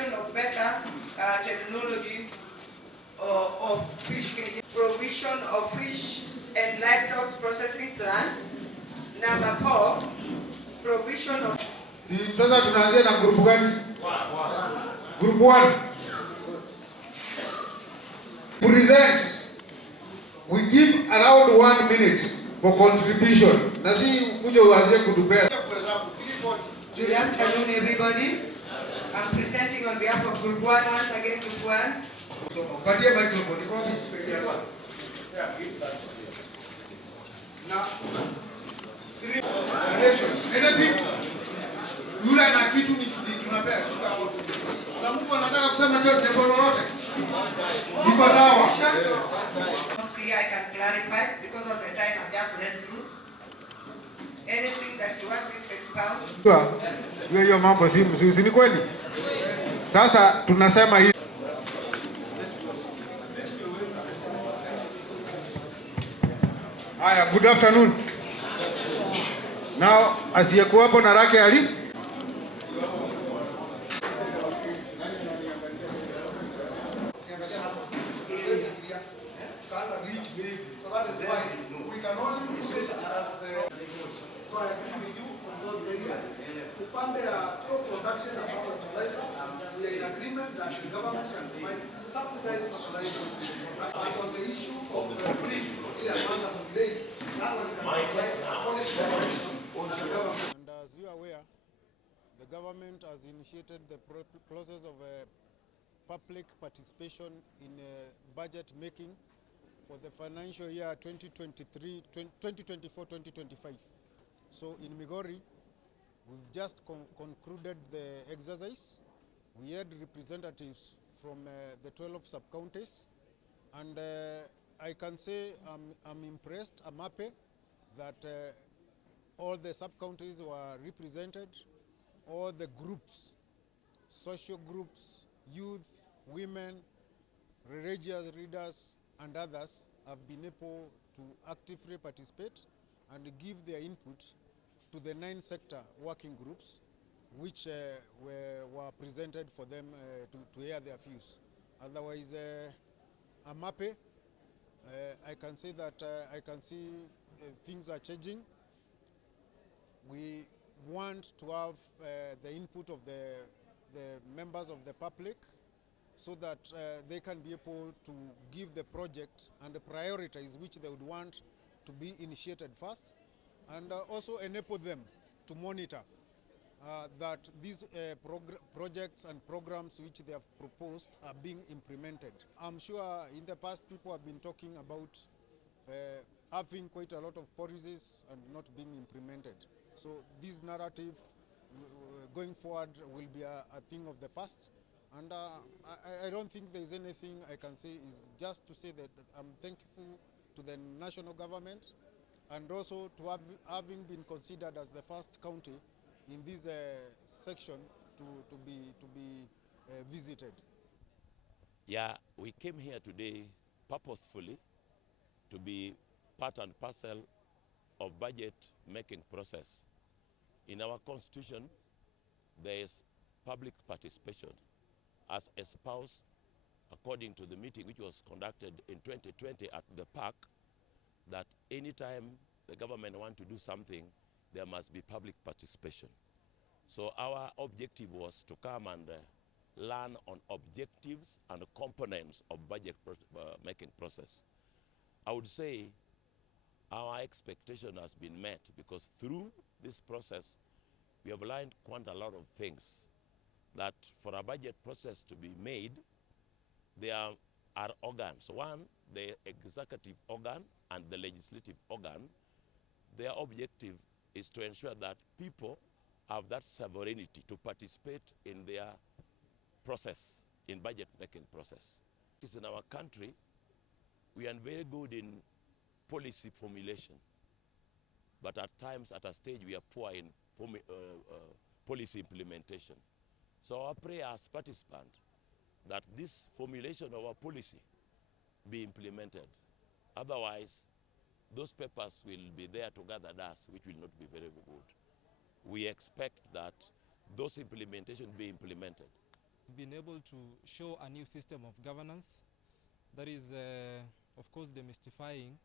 introduction of better technology of fish caging, provision of fish and livestock processing plants. Number 4, provision of... Sasa tunaanzia na group gani? Group 1. Present. We give around 1 minute for contribution. Na si kuja uanzie kutupea. Good afternoon, everybody. I'm presenting on behalf of Group 1 once again. Group 1. Patia microphone. Now, anything? Yule na kitu ni tunapea. Na mtu anataka kusema jambo lolote. Iko sawa. I can clarify because of the time I've just read through. Anything that you want me to expound? Hiyo mambo si mzuri, ni kweli? Sasa tunasema hivi. Haya, good afternoon. Now, asiyekuwa hapo na rake ali? So that is why we can only proceed as so I agree with you on those areas. Upande ya production and fertilizer, we are in agreement that the government can provide subsidized fertilizer. And on the issue of fish, that one can provide policy direction on the government. And as you are aware, the government has initiated the process of public participation in budget making for the financial year 2024-2025. So in Migori, we've just concluded the exercise. We had representatives from the 12 sub-counties, and I can say I'm impressed, I'm happy that all the sub-counties were represented, all the groups, social groups, youth, women, religious leaders, and others have been able to actively participate and give their input to the 9 sector working groups which were presented for them to hear their views. Otherwise, I'm happy. I can say that I can see things are changing. We want to have the input of the members of the public so that they can be able to give the project and prioritize which they would want to be initiated first, and also enable them to monitor that these projects and programs which they have proposed are being implemented. I'm sure in the past people have been talking about having quite a lot of policies and not being implemented. So this narrative going forward will be a thing of the past. And I don't think there's anything I can say, is just to say that I'm thankful to the national government and also to having been considered as the first county in this section to be visited. Yeah, we came here today purposefully to be part and parcel of budget making process. In our constitution, there is public participation as espoused according to the meeting which was conducted in 2020 at the park, that anytime the government wants to do something, there must be public participation. So our objective was to come and learn on objectives and components of budget making process. I would say our expectation has been met because through this process, we have learned quite a lot of things. That for a budget process to be made, there are organs. One, the executive organ and the legislative organ. Their objective is to ensure that people have that sovereignty to participate in their process, in budget making process. It's in our country, we are very good in policy formulation, but at times, at a stage, we are poor in policy implementation. So our prayer as participants that this formulation of our policy be implemented. Otherwise, those papers will be there to gather dust, which will not be very good. We expect that those implementation be implemented. been able to show a new system of governance that is, of course, demystifying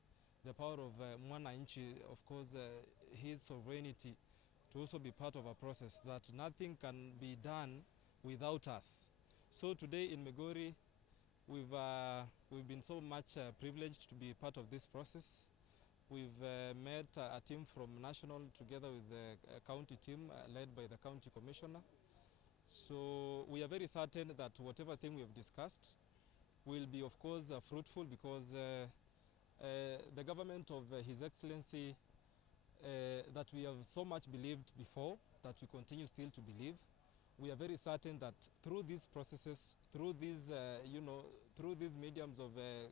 the power of Mwananchi, of course, his sovereignty to also be part of a process, that nothing can be done without us. So today in Migori, we've been so much privileged to be part of this process. We've met a team from national together with the county team led by the county commissioner. So we are very certain that whatever thing we have discussed will be, of course, fruitful, because the government of His Excellency that we have so much believed before, that we continue still to believe. We are very certain that through these processes, through these, through these mediums of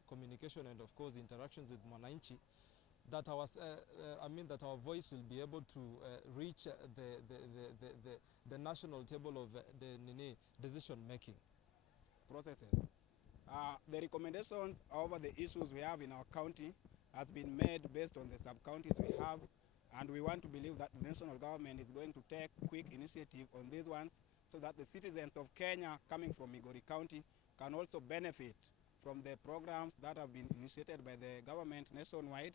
communication and, of course, interactions with Mwananchi, that our, that our voice will be able to reach the national table of the decision making processes. The recommendations over the issues we have in our county has been made based on the sub-counties we have, and we want to believe that the national government is going to take quick initiative on these ones, so that the citizens of Kenya coming from Migori County can also benefit from the programs that have been initiated by the government nationwide.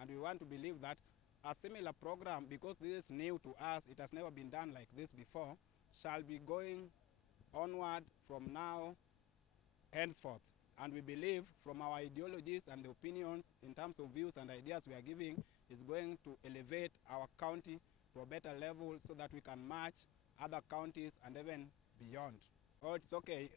And we want to believe that a similar program, because this is new to us, it has never been done like this before, shall be going onward from now henceforth. And we believe from our ideologies and the opinions in terms of views and ideas we are giving is going to elevate our county to a better level, so that we can match other counties and even beyond. Oh, it's okay.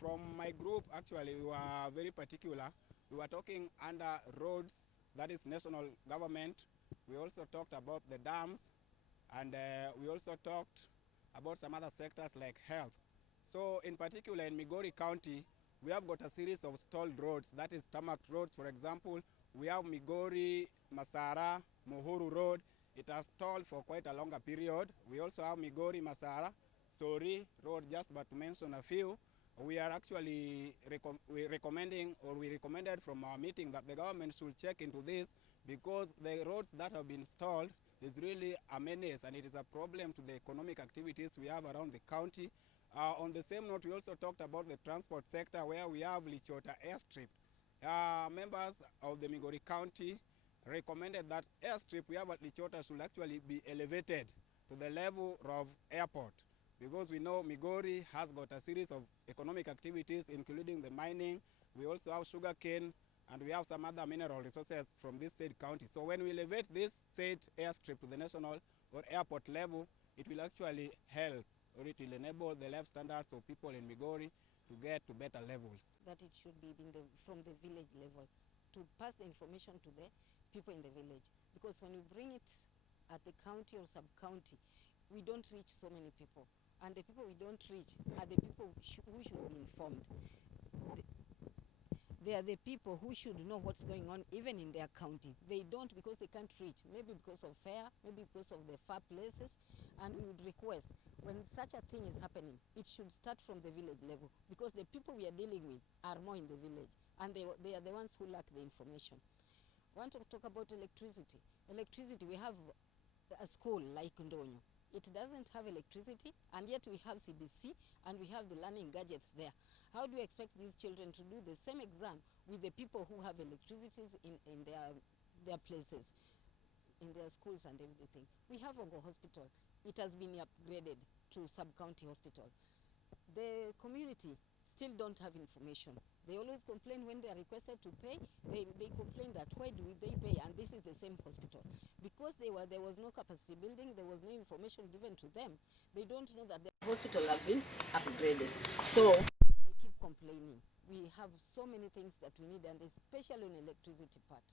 From my group, actually, we were very particular. We were talking under roads, that is national government. We also talked about the dams, and we also talked about some other sectors like health. So in particular in Migori County, we have got a series of stalled roads, that is tarmac roads. For example, we have Migori, Masara, Muhuru Road. It has stalled for quite a longer period. We also have Migori, Masara, Sori Road, just but to mention a few. We are actually recommending, or we recommended from our meeting, that the government should check into this, because the roads that have been stalled is really a menace, and it is a problem to the economic activities we have around the county. On the same note, we also talked about the transport sector, where we have Lichota airstrip. Members of the Migori County recommended that airstrip we have at Lichota should actually be elevated to the level of airport, because we know Migori has got a series of economic activities, including the mining. We also have sugarcane, and we have some other mineral resources from this said county. So when we elevate this said airstrip to the national or airport level, it will actually help, or it will enable the life standards of people in Migori to get to better levels. That it should be from the village level, to pass the information to the people in the village. Because when we bring it at the county or sub-county, we don't reach so many people. And the people we don't reach are the people who should be informed. They are the people who should know what's going on even in their county. They don't, because they can't reach, maybe because of fare, maybe because of the far places. And we would request, when such a thing is happening, it should start from the village level, because the people we are dealing with are more in the village, and they are the ones who lack the information. I want to talk about electricity. Electricity, we have a school like Ndonyo. It doesn't have electricity, and yet we have CBC, and we have the learning gadgets there. How do we expect these children to do the same exam with the people who have electricities in their places, in their schools and everything? We have Ongo Hospital. It has been upgraded to sub-county hospital. The community still don't have information. They always complain when they are requested to pay. They complain that why do they pay, and this is the same hospital. Because there was no capacity building, there was no information given to them. They don't know that the hospital have been upgraded. So they keep complaining. We have so many things that we need, and especially on electricity part.